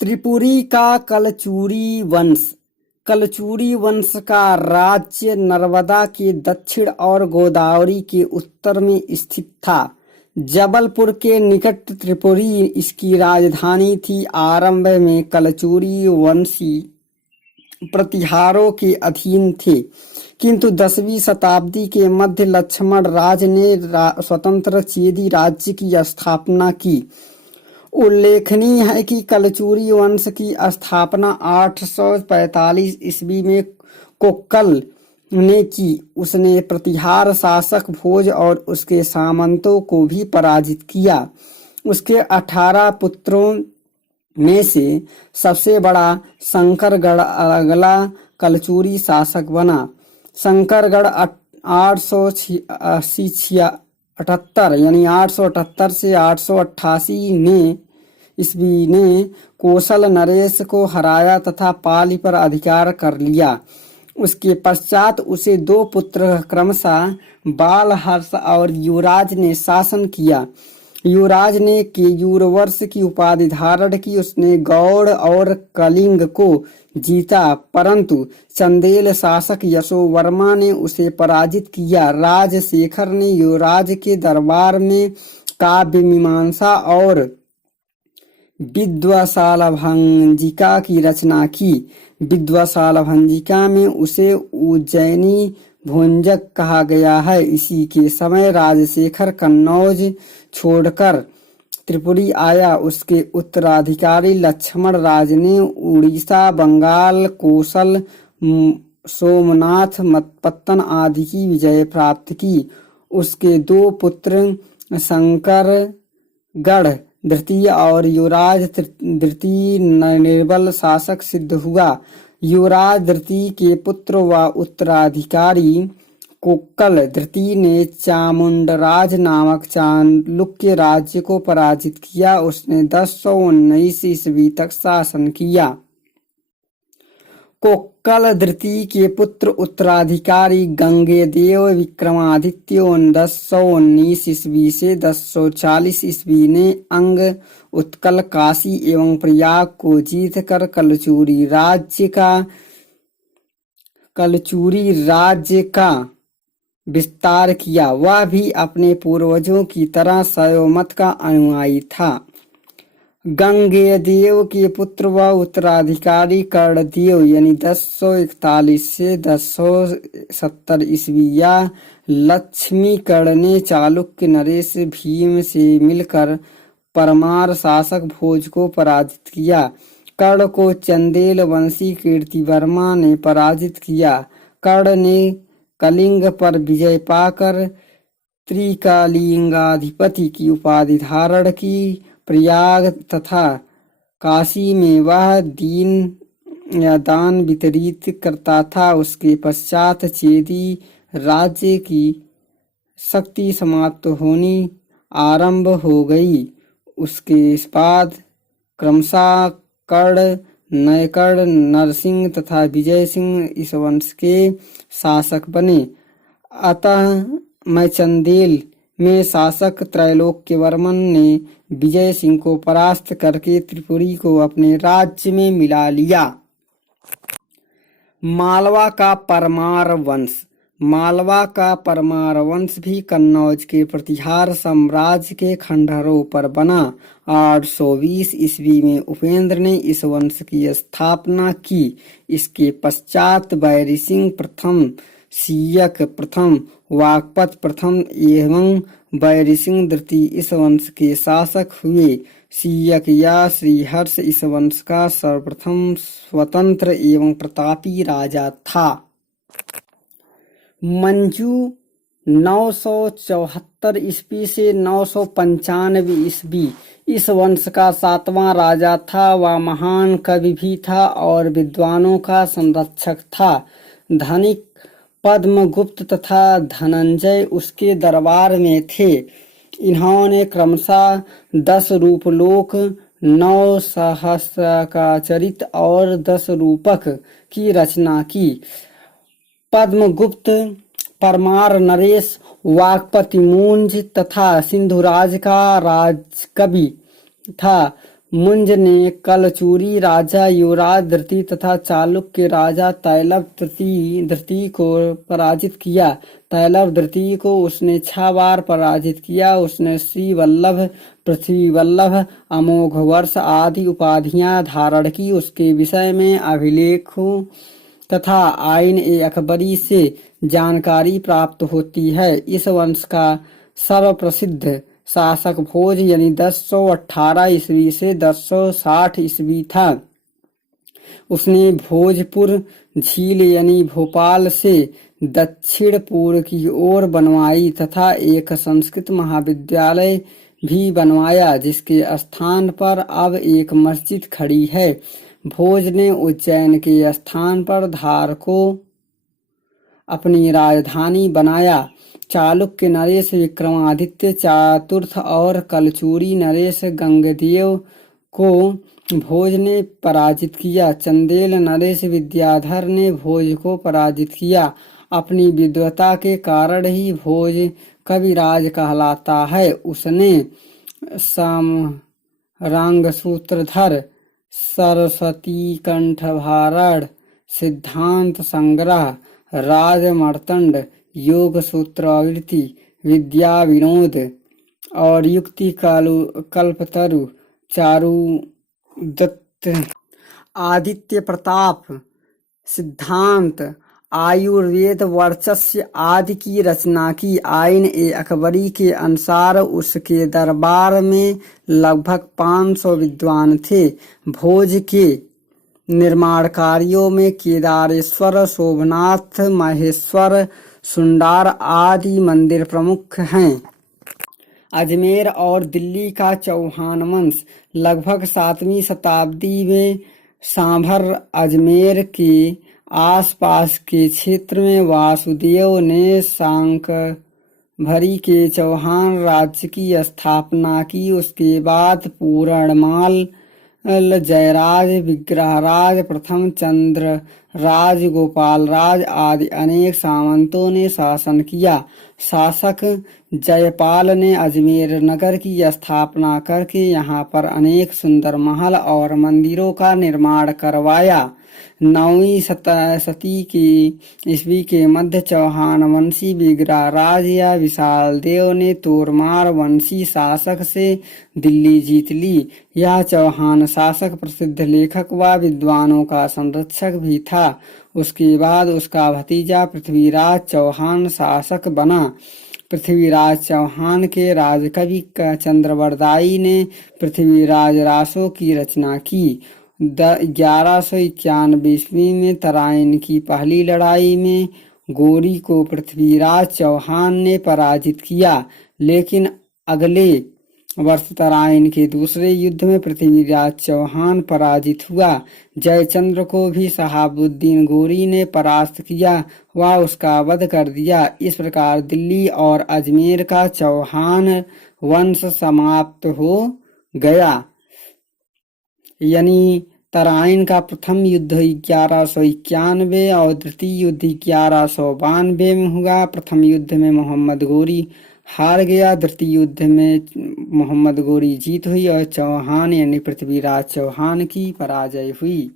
त्रिपुरी का कलचुरी वंश। कलचुरी वंश का राज्य नर्मदा के दक्षिण और गोदावरी के उत्तर में स्थित था। जबलपुर के निकट त्रिपुरी इसकी राजधानी थी। आरंभ में कलचुरी वंशी प्रतिहारों के अधीन थे, किंतु 10वीं शताब्दी के मध्य लक्ष्मण राज ने स्वतंत्र चेदी राज्य की स्थापना की। उल्लेखनीय है कि कलचुरी वंश की स्थापना 845 ईस्वी में कोक्कल ने की। उसने प्रतिहार शासक भोज और उसके सामंतों को भी पराजित किया। उसके 18 पुत्रों में से सबसे बड़ा शंकरगढ़ अगला कलचुरी शासक बना। शंकरगढ़ 878 यानी 878 से 888 ईस्वी ने कौशल नरेश को हराया तथा पाली पर अधिकार कर लिया। उसके पश्चात उसे 2 पुत्र क्रमशः बालहर्ष और युवराज ने शासन किया। युवराज ने केयूर वर्ष की उपाधि धारण की। उसने गौड़ और कलिंग को जीता, परंतु चंदेल शासक यशोवर्मा ने उसे पराजित किया। राजशेखर ने युवराज के दरबार में काव्य मीमांसा और विद्वशालभंजिका की रचना की। विद्वशालभंजिका में उसे उज्जैनी भुंजक कहा गया है। इसी के समय राजशेखर कन्नौज छोड़कर त्रिपुरी आया। उसके उत्तराधिकारी लक्ष्मण राज ने उड़ीसा, बंगाल, कौशल, सोमनाथ, मतपत्तन आदि की विजय प्राप्त की। उसके 2 पुत्र शंकरगढ़ द्वितीय और युवराज द्वितीय निर्बल शासक सिद्ध हुआ। युवराज द्वितीय के पुत्र व उत्तराधिकारी कोक्कल द्वितीय ने चामुंडराज नामक चालुक्य राज्य को पराजित किया। उसने 1019 ईस्वी तक शासन किया। कोक्कल द्वितीय के पुत्र उत्तराधिकारी गंगेदेव विक्रमादित्य 1019 ईस्वी से 1040 ईस्वी ने अंग, उत्कल, काशी एवं प्रयाग को जीतकर कलचुरी राज्य का विस्तार किया। वह भी अपने पूर्वजों की तरह शैवमत का अनुयायी था। गंगेदेव के पुत्र व उत्तराधिकारी कर्णदेव यानी 1041 से 1070 ईस्वी या लक्ष्मीकर्ण ने चालुक्य नरेश भीम से मिलकर परमार शासक भोज को पराजित किया। कर्ण को चंदेल वंशी कीर्तिवर्मा ने पराजित किया। कर्ण ने कलिंग पर विजय पाकर त्रिकलिंगाधिपति की उपाधि धारण की। प्रयाग तथा काशी में वह दान वितरित करता था। उसके पश्चात चेदी राज्य की शक्ति समाप्त होनी आरंभ हो गई। उसके बाद क्रमशः कर्ण, नयकर्ण, नरसिंह तथा विजय सिंह इस वंश के शासक बने। अतः मैं चंदेल में शासक त्रैलोक्यवर्मन ने विजय सिंह को परास्त करके त्रिपुरी को अपने राज्य में मिला लिया। मालवा का परमार वंश। मालवा का परमार वंश भी कन्नौज के प्रतिहार साम्राज्य के खंडहरों पर बना। 820 ईस्वी में उपेंद्र ने इस वंश की स्थापना की। इसके पश्चात बैरिसिंह प्रथम, सियक प्रथम, वाकपत प्रथम एवं बैरिसिंह द्वितीय इस वंश के शासक हुए। सियक या श्रीहर्ष इस वंश का सर्वप्रथम स्वतंत्र एवं प्रतापी राजा था। मंजू 974 ईस्वी से 995 ईस्वी इस वंश का 7वां राजा था। वह महान कवि भी था और विद्वानों का संरक्षक था। धनिक पद्मगुप्त तथा धनंजय उसके दरबार में थे। इन्होंने क्रमशः 10 रूपलोक, 9 सहस्राचरित और 10 रूपक की रचना की। पद्मगुप्त परमार नरेश, वाकपति मूंज तथा सिंधुराज का राजकवि था। मुंज ने कलचूरी राजा युवराज धृति तथा चालुक्य राजा तैलव धृति को पराजित किया। तैलव धृति को उसने 6 बार पराजित किया। उसने श्री वल्लभ, पृथ्वी वल्लभ, अमोघ वर्ष आदि उपाधियां धारण की। उसके विषय में अभिलेखों तथा आईन-ए-अकबरी से जानकारी प्राप्त होती है। इस वंश का सर्वप्रसिद्ध शासक भोज यानी 1018 ईस्वी से 1060 ईस्वी था। उसने भोजपुर झील यानी भोपाल से दक्षिण पूर्व की ओर बनवाई तथा एक संस्कृत महाविद्यालय भी बनवाया, जिसके स्थान पर अब एक मस्जिद खड़ी है। भोज ने उज्जैन के स्थान पर धार को अपनी राजधानी बनाया। चालुक्य नरेश विक्रमादित्य चतुर्थ और कलचूरी नरेश गंगदेव को भोज ने पराजित किया। चंदेल नरेश विद्याधर ने भोज को पराजित किया। अपनी विद्वता के कारण ही भोज कविराज कहलाता है। उसने समरंग सूत्रधर, सरस्वती कंठभारण, सिद्धांत संग्रह, राजमर्तंड, योग सूत्रावृत्ति, विद्या विनोद और युक्ति कल्पतरु, चारुदत्त, आदित्य प्रताप, सिद्धांत, आयुर्वेद, वर्चस्य आदि की रचना की। आईन-ए-अकबरी के अनुसार उसके दरबार में लगभग 500 विद्वान थे। भोज के निर्माण कार्यों में केदारेश्वर, सोमनाथ, महेश्वर, सुंडार आदि मंदिर प्रमुख हैं। अजमेर और दिल्ली का चौहान वंश लगभग 7वीं शताब्दी में सांभर अजमेर के आसपास के क्षेत्र में वासुदेव ने शाकंभरी के चौहान राज्य की स्थापना की। उसके बाद पूरणमाल, जयराज, विग्रहराज, प्रथम चंद्रराज, गोपालराज आदि अनेक सामंतों ने शासन किया। शासक जयपाल ने अजमेर नगर की स्थापना करके यहाँ पर अनेक सुंदर महल और मंदिरों का निर्माण करवाया। 9वीं शती की ईस्वी के मध्य चौहान वंशी विग्रहराज या विशाल देव ने तोरमार वंशी शासक से दिल्ली जीत ली। यह चौहान शासक प्रसिद्ध लेखक व विद्वानों का संरक्षक भी था। उसके बाद उसका भतीजा पृथ्वीराज चौहान शासक बना। पृथ्वीराज चौहान के राजकवि चंद्रवरदायी ने पृथ्वीराज रासो की रचना की। 1191 ईस्वी में तराइन की पहली लड़ाई में गोरी को पृथ्वीराज चौहान ने पराजित किया, लेकिन अगले वर्ष तराइन के दूसरे युद्ध में पृथ्वीराज चौहान पराजित हुआ। जयचंद्र को भी शहाबुद्दीन गोरी ने परास्त किया व उसका वध कर दिया। इस प्रकार दिल्ली और अजमेर का चौहान वंश समाप्त हो गया। यानी तराइन का प्रथम युद्ध 1191 और द्वितीय युद्ध 1192 में हुआ। प्रथम युद्ध में मोहम्मद गोरी हार गया, द्वितीय युद्ध में मोहम्मद गोरी जीत हुई और चौहान यानी पृथ्वीराज चौहान की पराजय हुई।